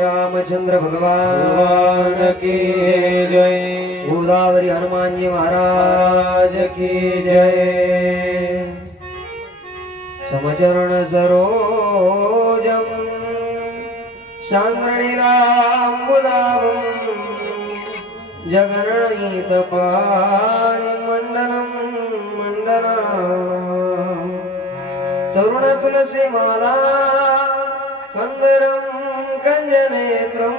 रामचंद्र भगवान की जय। गोदावरी हनुमान जी महाराज की जय। समचरण सरोजम शांद्रणीराम्बुदावं जगन्नीत पाणि मंडनं मंडना तरुण तुलसी माला कंदरं कंजनेत्रं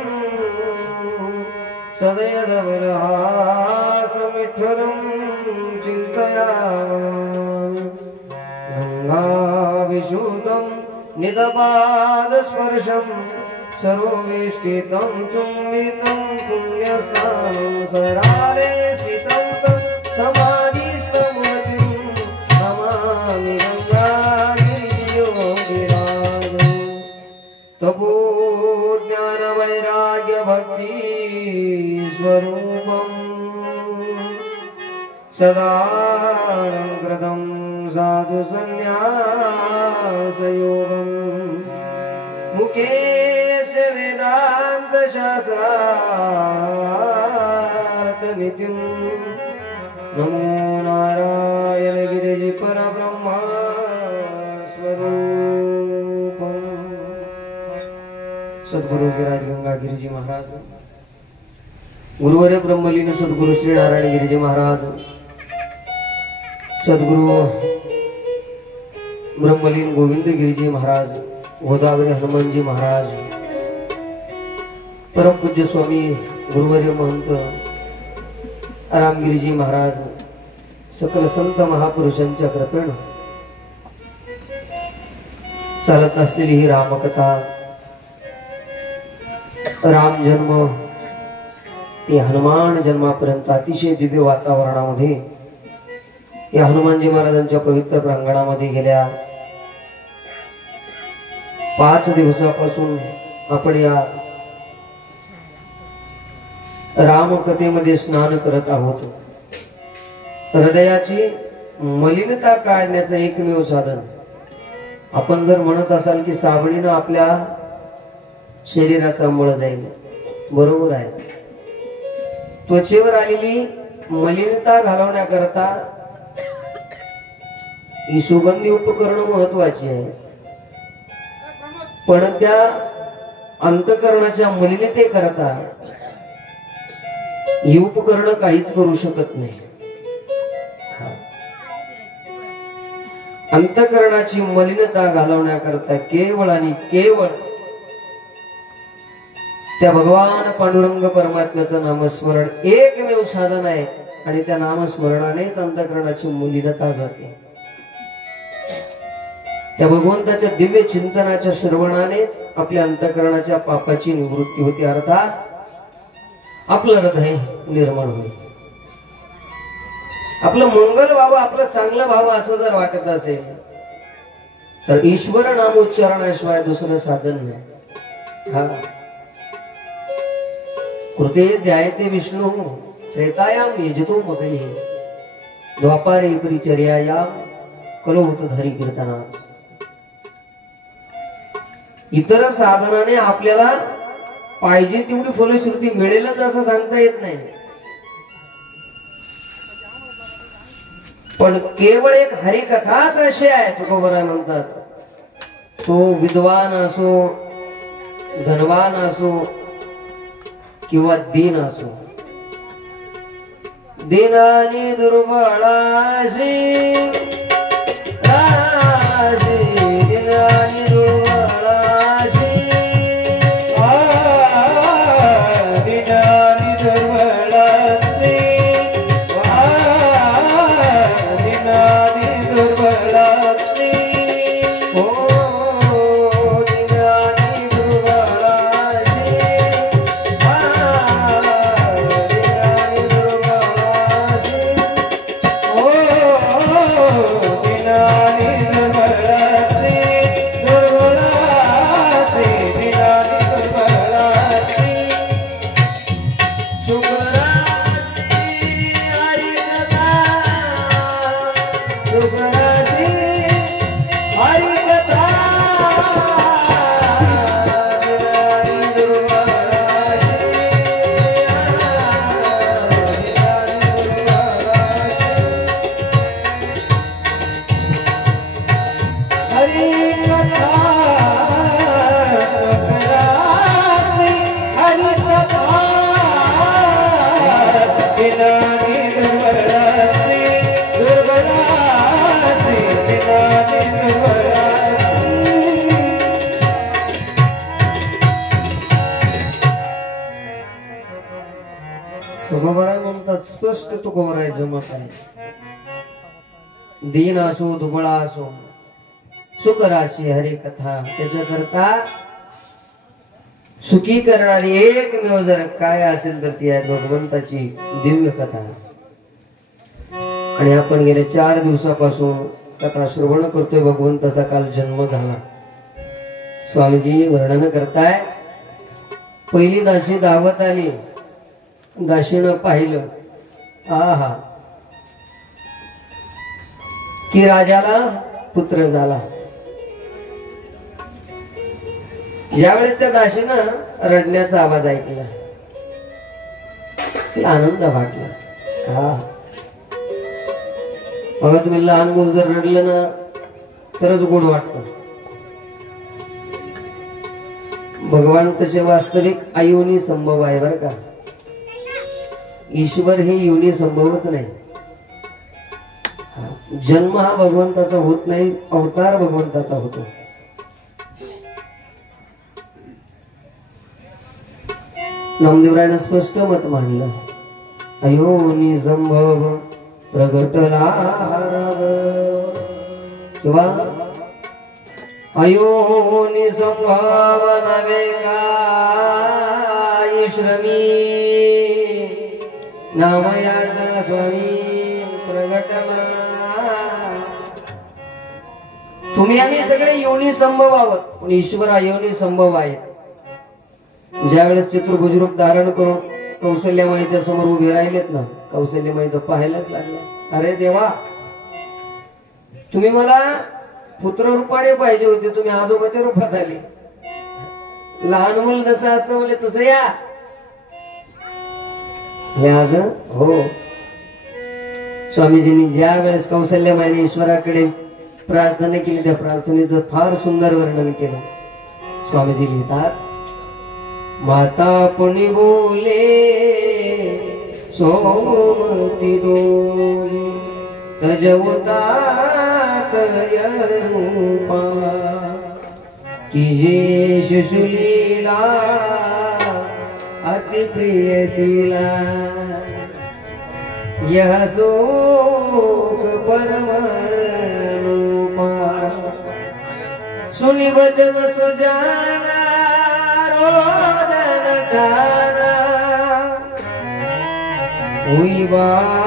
सदयदवरहासमिठ्ठलं चिन्तयामि गंगाविशुद्धं निदपादस्पर्शं सर्ववेष्टितं चुम्बितं पुण्यस्नानं सरारे स्थितं तं समाधिस्थमूर्तिं नमामि गंगागिरियोगिराजं। तपो ज्ञान वैराग्य भक्ति स्वरूपं सदारंकृतं साधु संन्यासयोगं मुखेस्य वेदांत शास्त्रार्थ नित्यं नमो नारायण गिरिजि परब्रह्मा स्वरूपं। सद्गुरु गिरिराज गंगा गिरिजी महाराज, गुरुवर्य ब्रह्मलीन सद्गुरु श्री नारायण गिरिजी महाराज, सद्गुरु ब्रह्मलीन गोविंद गिरिजी महाराज, गोदावरी हनुमानजी महाराज, परम पूज्य स्वामी गुरुवर्य महंत रामगिरीजी महाराज, सकल संत महापुरुषांच्या कृपेने चालत असलेली ही रामकथा, राम जन्म ते हनुमान जन्मापर्यंत अतिशय दिव्य वातावरणामध्ये या हनुमानजी महाराजांच्या पवित्र प्रांगणामध्ये गेल्या 5 दिवसापासून आपण या रामकथेमध्ये स्नान करत आहोत। हृदयाची मलिनता काढण्याचं एकमेव साधन, आपण जर म्हणत असाल की साबणीनं आपल्या शरीराचा मळ जाईल, बरोबर आहे। त्वचेवर आलेली मलिनता घालवण्याकरता ही सुगंधी उपकरणं महत्वाची आहे, पण त्या अंतःकरणाच्या मलिनतेकरता ही उपकरणं काहीच करू शकत नाही। अंतःकरणाची मलिनता घालवण्याकरता केवळ आणि केवळ त्या भगवान पांडुरंग परमात्म्याचं नामस्मरण एकमेव साधन आहे आणि त्या नामस्मरणानेच अंतःकरणाची मलिनता जाते. त्या भगवंताच्या दिव्य चिंतनाच्या श्रवणानेच आपल्या अंतःकरणाच्या पापाची निवृत्ती होते, अर्थात आपलं हृदय निर्मळ होईल. आपलं मंगल व्हावं, आपलं चांगलं व्हावं असं जर वाटत असेल तर ईश्वर नामोच्चारणाशिवाय दुसरं साधन नाही. हा कृते ध्यायते विष्णू त्रेतायाम यजतो मगई द्वापारे परिचर्यायाम कलोत धरी कीर्तना. इतर साधनाने आपल्याला पाहिजे तेवढी फलश्रुती मिळेलच असं सांगता येत नाही, पण केवळ एक हरिकथाच अशी आहे. तुकोबरा म्हणतात, तो विद्वान असो, धनवान असो किंवा दीन असो, दीनानी दुर्बळाशी दीनानी स्पष्ट तुकोबरायचं मत आहे. दीन असो, दुबळा असो, सुखराशी हरी कथा, त्याच्याकरता सुखी करणारी एकमेव जर काय असेल तर ती आहे भगवंताची दिव्य कथा. आणि आपण गेल्या 4 दिवसापासून कथा श्रवण करतोय. भगवंताचा काल जन्म झाला. स्वामीजी वर्णन करताय, पहिली दासी दावत आली, दासीनं पाहिलं आहा की राजाला पुत्र झाला. ज्यावेळेस त्या दासीनं रडण्याचा आवाज ऐकला, तिला आनंद वाटला. हा बघा, तुम्ही लहान मूल जर रडलं ना तरच गोड वाटतं. भगवान तसे वास्तविक अयोनी संभव आहे बर का. ईश्वर हे योनी संभवच नाही. जन्म हा भगवंताचा होत नाही, अवतार भगवंताचा होतो. नामदेवरायानं स्पष्ट मत मांडलं, अयोनी संभव प्रगटला किंवा अयोनी संभव नवे काय श्रमी नामयाचा स्वामी प्रगटला. तुम्ही आम्ही सगळे योनी संभव आहोत, पण ईश्वर अयोनी संभव आहे. ज्यावेळेस चतुर्भुज रूप धारण करून कौशल्यामाईच्या समोर उभे राहिलेत ना, कौशल्यामाई तर पाहायलाच लागल्या, अरे देवा, तुम्ही मला पुत्र रूपाने पाहिजे होते, तुम्ही आजोबाच्या रूपात आले. लहान मुल जसं असतं म्हणजे तसं या. हे आज हो, स्वामीजींनी ज्या वेळेस कौशल्यामाईने ईश्वराकडे प्रार्थना केली, त्या प्रार्थनेचं फार सुंदर वर्णन केलं. स्वामीजी लिहितात, माता पुणी बोले सोमती डोले तजवता रूपा कीजे शिशुलीला अति प्रिय शीला यह शोक परम रूपा सुनि वचन सुजाना रोदन ठाना हुई बात